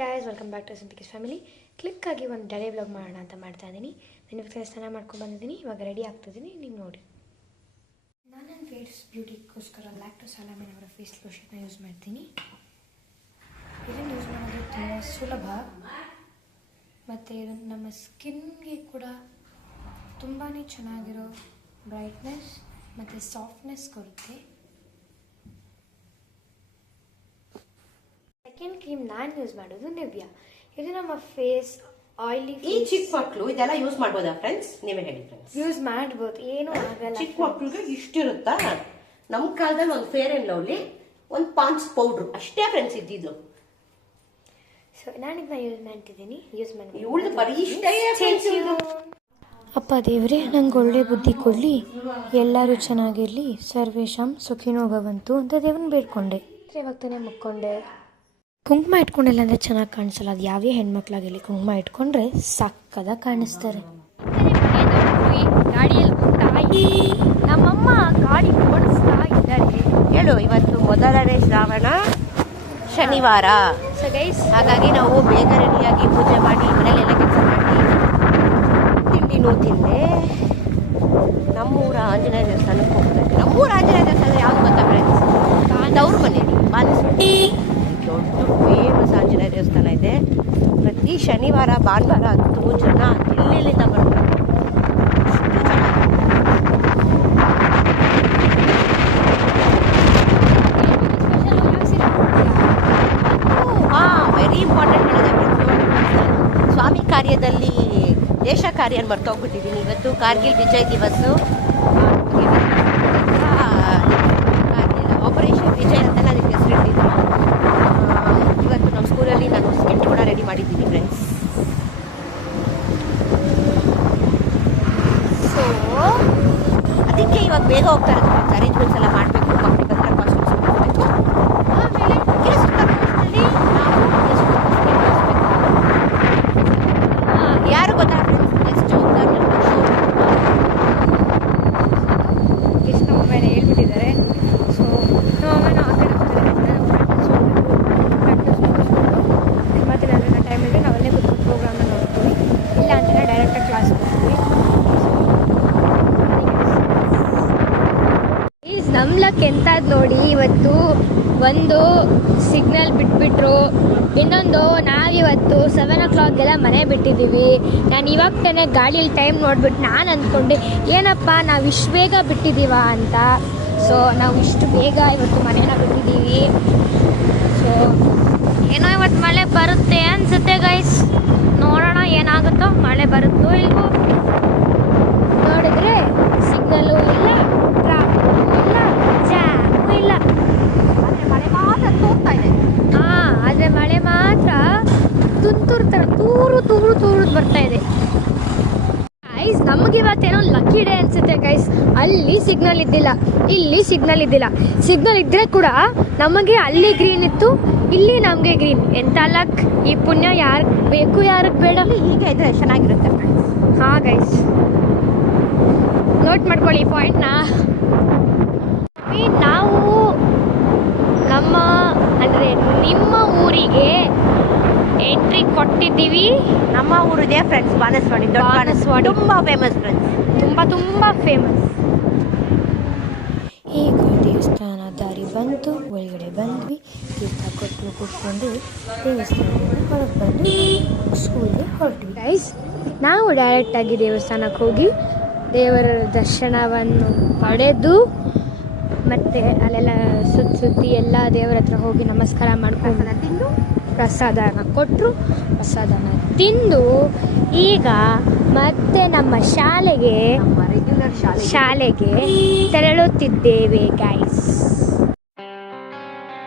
Guys, welcome back to ಸಿಂಪಿಕಸ್ family. ಕ್ಲಿಕ್ಕಾಗಿ ಒಂದು ಡೈಲಿ ವ್ಲಾಗ್ ಮಾಡೋಣ ಅಂತ ಮಾಡ್ತಾ ಇದ್ದೀನಿ. ನಾನು ಇವಾಗ ಸ್ನಾನ ಮಾಡ್ಕೊಂಡು ಬಂದಿದ್ದೀನಿ, ಇವಾಗ ರೆಡಿ ಆಗ್ತಿದ್ದೀನಿ, ನೀವು ನೋಡಿ. ನಾನು ನನ್ನ ಫೇಸ್ ಬ್ಯೂಟಿಗೋಸ್ಕರ ಲ್ಯಾಕ್ಟೋ ಸಾಲಮಿನ್ ಅವರ ಫೇಸ್ ಲೋಷನ್ನ ಯೂಸ್ ಮಾಡ್ತೀನಿ. ಇದನ್ನು ಯೂಸ್ ಮಾಡೋದು ತುಂಬ ಸುಲಭ ಮತ್ತು ಇದು ನಮ್ಮ ಸ್ಕಿನ್ಗೆ ಕೂಡ ತುಂಬಾ ಚೆನ್ನಾಗಿರೋ ಬ್ರೈಟ್ನೆಸ್ ಮತ್ತು ಸಾಫ್ಟ್ನೆಸ್ ಕೊಡುತ್ತೆ. ಸೆಕೆಂಡ್ ಕ್ರೀಮ್ ನಾನು ಯೂಸ್ ಮಾಡೋದು ನಿವ್ಯಾ. ಇದು ನಮ್ಮ ಫೇಸ್ ಆಯಿಲಿ. ಈ ಚಿಕ್ಕ ಮಕ್ಕಳು ಇದೆಲ್ಲ ಯೂಸ್ ಮಾಡ್ಬೋದಾ ಫ್ರೆಂಡ್ಸ್? ನೀವೇ ಹೇಳಿ ಫ್ರೆಂಡ್ಸ್. ಯೂಸ್ ಮಾಡ್ಬೋದು, ಏನು ಆಗಲ್ಲ. ಚಿಕ್ಕ ಮಕ್ಕಳಿಗೆ ಇಷ್ಟಿರುತ್ತಾ? ನಮ್ಮ ಕಾಲದಲ್ಲಿ ಒಂದು ಫೇರ್ ಅಂಡ್ ಲವ್ಲಿ ಒಂದು ಪಾಂಡ್ಸ್ ಪೌಡ್ರು ಅಷ್ಟೇ ಫ್ರೆಂಡ್ಸ್ ಇದ್ದಿದ್ದು. ಸೊ ನಾನು ಇದನ್ನ ಯೂಸ್ ಮಾಡ್ತಿದ್ದೀನಿ. ಯೂಸ್ ಮಾಡಿ ಇವಳು ಬರೀ ಇಷ್ಟೇ. ಅಪ್ಪ ದೇವರೇ ನಂಗೆ ಒಳ್ಳೆ ಬುದ್ಧಿ ಕೊಡಲಿ, ಎಲ್ಲರೂ ಚೆನ್ನಾಗಿರಲಿ, ಸರ್ವೇಶಾಂ ಸುಖಿನೋ ಭವಂತು ಅಂತ ದೇವ್ರನ್ನ ಬೇಡ್ಕೊಂಡೆ. ಇವಾಗ ತಾನೇ ಮುಕ್ಕೊಂಡೆ. ಕುಂಕುಮ ಇಟ್ಕೊಂಡಿಲ್ಲ ಅಂದರೆ ಚೆನ್ನಾಗಿ ಕಾಣಿಸಲ್ಲ. ಅದು ಯಾವೇ ಹೆಣ್ಮಕ್ಳಾಗಿರಲಿ ಕುಂಕುಮ ಇಟ್ಕೊಂಡ್ರೆ ಸಕ್ಕದಾಗಿ ಕಾಣಿಸ್ತಾರೆ. ಗಾಡಿಯಲ್ಲಿ ನಮ್ಮಮ್ಮ ಗಾಡಿ ಓಡಿಸ್ತಾ ಇದ್ದಾರೆ. ಹೇಳು, ಇವತ್ತು ಮೊದಲನೇ ಶ್ರಾವಣ ಶನಿವಾರ. ಹಾಗಾಗಿ ನಾವು ಬೇಗ ರೆಡಿಯಾಗಿ ಪೂಜೆ ಮಾಡಿ ಮನೇಲೆಲ್ಲ ಕೆಲಸ ಮಾಡಿ ತಿಂಡಿನೂ ತಿಂದೆ ನಮ್ಮೂರ ಆಂಜನೇಯ ದೇವಸ್ಥಾನಕ್ಕೆ ಹೋಗ್ತಾ ಇದ್ದೆ. ನಮ್ಮೂರ ಆಂಜನೇಯ ದೇವಸ್ಥಾನ ಯಾವ್ದು ಗೊತ್ತಾ ಫ್ರೆಂಡ್ಸ್? ಅವ್ರ ಮನೇಲಿ ಬಾಲಸ್ವಾಮಿ ದೊಡ್ಡ ಫೇಮಸ್ ಆಂಜನೇಯ ದೇವಸ್ಥಾನ ಇದೆ. ಪ್ರತಿ ಶನಿವಾರ ಭಾನುವಾರ ಅಂತೂ ಜನ ಎಲ್ಲೆಲ್ಲಿಂದ ಬರ್ತಾರೆ. ವೆರಿ ಇಂಪಾರ್ಟೆಂಟ್ ಹೇಳಿದೆ. ಸ್ವಾಮಿ ಕಾರ್ಯದಲ್ಲಿ ದೇಶ ಕಾರ್ಯ ಮರ್ತೋಗ್ಬಿಟ್ಟಿದ್ದೀನಿ. ಇವತ್ತು ಕಾರ್ಗಿಲ್ ವಿಜಯ್ ದಿವಸ್ಸು, ಆಪರೇಷನ್ ವಿಜಯ್ ಅಂತ ಅದಕ್ಕೆ ಹೆಸರಿಟ್ಟಿದ್ರು. ಇವತ್ತು ನಮ್ಮ ಸ್ಕೂಲಲ್ಲಿ ನಾನು ಸ್ಕಿಟ್ ಕೂಡ ರೆಡಿ ಮಾಡಿದ್ದೀನಿ ಫ್ರೆಂಡ್ಸ್. ಸೊ ಅದಕ್ಕೆ ಇವಾಗ ಬೇಗ ಹೋಗ್ತಾ ಇರೋದು ಫ್ರೆಂಡ್ಸ್. ಅರೇಂಜ್ಮೆಂಟ್ಸ್ ಎಲ್ಲ ಮಾಡಬೇಕು, ಮಕ್ಕಳಿಗೆ ಹತ್ರ ಕಾಸ್ಟ್ಯೂಮ್ಸ್ ಮಾಡಬೇಕು. ಆಮೇಲೆ ಗೆಸ್ಟ್ ಪರ್ಪಸ್ನಲ್ಲಿ ನಾವು ಯಾರು ಗೊತ್ತಾ ಫ್ರೆಂಡ್ಸ್? ಗೆಸ್ಟ್ ನಮ್ಮ ಮೇಲೆ ಹೇಳ್ಬಿಟ್ಟಿದ್ದಾರೆ. ಸೊ ನಮ್ಮಮ್ಮನ ಆ ಕಡೆ ಮತ್ತು ನನ್ನ ಟೈಮಲ್ಲಿ ನಾವಲ್ಲೇ ಕೂತ್ಕೊಂಡು ಪ್ರೋಗ್ರಾಮ್ನ ನೋಡ್ತೀವಿ. ಇಲ್ಲ ಅಂತಲೇ ಡೈರೆಕ್ಟಾಗಿ ಕ್ಲಾಸ್ ಹೋಗ್ತೀವಿ. ನಮ್ಮ ಲಕ್ ಎಂಥದ್ದು ನೋಡಿ, ಇವತ್ತು ಒಂದು ಸಿಗ್ನಲ್ ಬಿಟ್ಬಿಟ್ರು, ಇನ್ನೊಂದು ನಾವಿವತ್ತು 7 o'clockಗೆಲ್ಲ ಮನೆ ಬಿಟ್ಟಿದ್ದೀವಿ. ನಾನು ಇವಾಗ ತಾನೇ ಗಾಡೀಲಿ ಟೈಮ್ ನೋಡ್ಬಿಟ್ಟು ನಾನು ಅಂದ್ಕೊಂಡೆ ಏನಪ್ಪ ನಾವು ಇಷ್ಟು ಬೇಗ ಬಿಟ್ಟಿದ್ದೀವ ಅಂತ. ಸೊ ನಾವು ಇಷ್ಟು ಬೇಗ ಇವತ್ತು ಮನೇನ ಬಿಟ್ಟಿದ್ದೀವಿ. ಸೊ ಏನೋ ಇವತ್ತು ಮಳೆ ಬರುತ್ತೆ ಅನಿಸುತ್ತೆ ಗೈಸ್. ನೋಡೋಣ ಏನಾಗುತ್ತೋ, ಮಳೆ ಬರುತ್ತೋ ಇಲ್ವೋ. ನೋಡಿದ್ರೆ ಸಿಗ್ನಲ್ಲು ಇಲ್ಲ, ಟ್ರಾಫಿಕ್ಕು ಇಲ್ಲ, ಜಾಮು ಇಲ್ಲ. ಮಳೆ ಮಾತ್ರ ತೋರ್ತಾ ಇದೆ. ಹಾಂ, ಆದರೆ ಮಳೆ ಮಾತ್ರ ತುಂತುರು ಥರ ತೂರು ಬರ್ತಾ ಇದೆ ಗೈಸ್. ನಮಗಿವತ್ತೇನೋ ಲಕ್ಕಿ ಡೇ ಅನಿಸುತ್ತೆ ಗೈಸ್. ಅಲ್ಲಿ ಸಿಗ್ನಲ್ ಇದ್ದಿಲ್ಲ, ಇಲ್ಲಿ ಸಿಗ್ನಲ್ ಇದ್ದಿಲ್ಲ. ಸಿಗ್ನಲ್ ಇದ್ದರೆ ಕೂಡ ನಮಗೆ ಅಲ್ಲಿ ಗ್ರೀನ್ ಇತ್ತು, ಇಲ್ಲಿ ನಮಗೆ ಗ್ರೀನ್. ಎಂಥ ಲಕ್! ಈ ಪುಣ್ಯ ಯಾರಿಗೆ ಬೇಕು, ಯಾರಿಗೆ ಬೇಡ. ಹೀಗೆ ಇದ್ರೆ ಚೆನ್ನಾಗಿರುತ್ತೆ ಫ್ರೆಂಡ್ಸ್. ಹಾಂ ಗೈಸ್, ನೋಟ್ ಮಾಡ್ಕೊಳ್ಳಿ ಈ ಪಾಯಿಂಟ್ನ. ನಾವು ನಮ್ಮ ಅಂದರೆ ನಿಮ್ಮ ಊರಿಗೆ ಎಂಟ್ರಿ ಕೊಟ್ಟಿದ್ದೀವಿ. ನಮ್ಮ ಊರಿದೆ ಫ್ರೆಂಡ್ಸ್ ಬಾಣಸ್ವಾಡಿ. ಬಾಣಸ್ವಾಡಿ ತುಂಬ ಫೇಮಸ್ ಫ್ರೆಂಡ್ಸ್, ತುಂಬ ಫೇಮಸ್. ಈಗ ದೇವಸ್ಥಾನ ದಾರಿ ಬಂತು, ಒಳಗಡೆ ಬಂದ್ವಿ, ತೀರ್ಥ ಕೊಟ್ಟು ಕೂತ್ಕೊಂಡು ದೇವಸ್ಥಾನದಿಂದ ಹೊರಗೆ ಬಂದು ಸ್ಕೂಲ್ಗೆ ಹೊರಟ್ವಿ ಗೈಸ್. ನಾವು ಡೈರೆಕ್ಟಾಗಿ ದೇವಸ್ಥಾನಕ್ಕೆ ಹೋಗಿ ದೇವರ ದರ್ಶನವನ್ನು ಪಡೆದು ಮತ್ತು ಅಲ್ಲೆಲ್ಲ ಸುತ್ತಿ ಎಲ್ಲ ದೇವರ ಹತ್ರ ಹೋಗಿ ನಮಸ್ಕಾರ ಮಾಡ್ಕೊಂಡು ತಿಂದು ಪ್ರಸಾದನ ಕೊಟ್ಟರು. ಪ್ರಸಾದನ ತಿಂದು ಈಗ ಮತ್ತೆ ನಮ್ಮ ಶಾಲೆಗೆ ತೆರಳುತ್ತಿದ್ದೇವೆ ಗೈಸ್.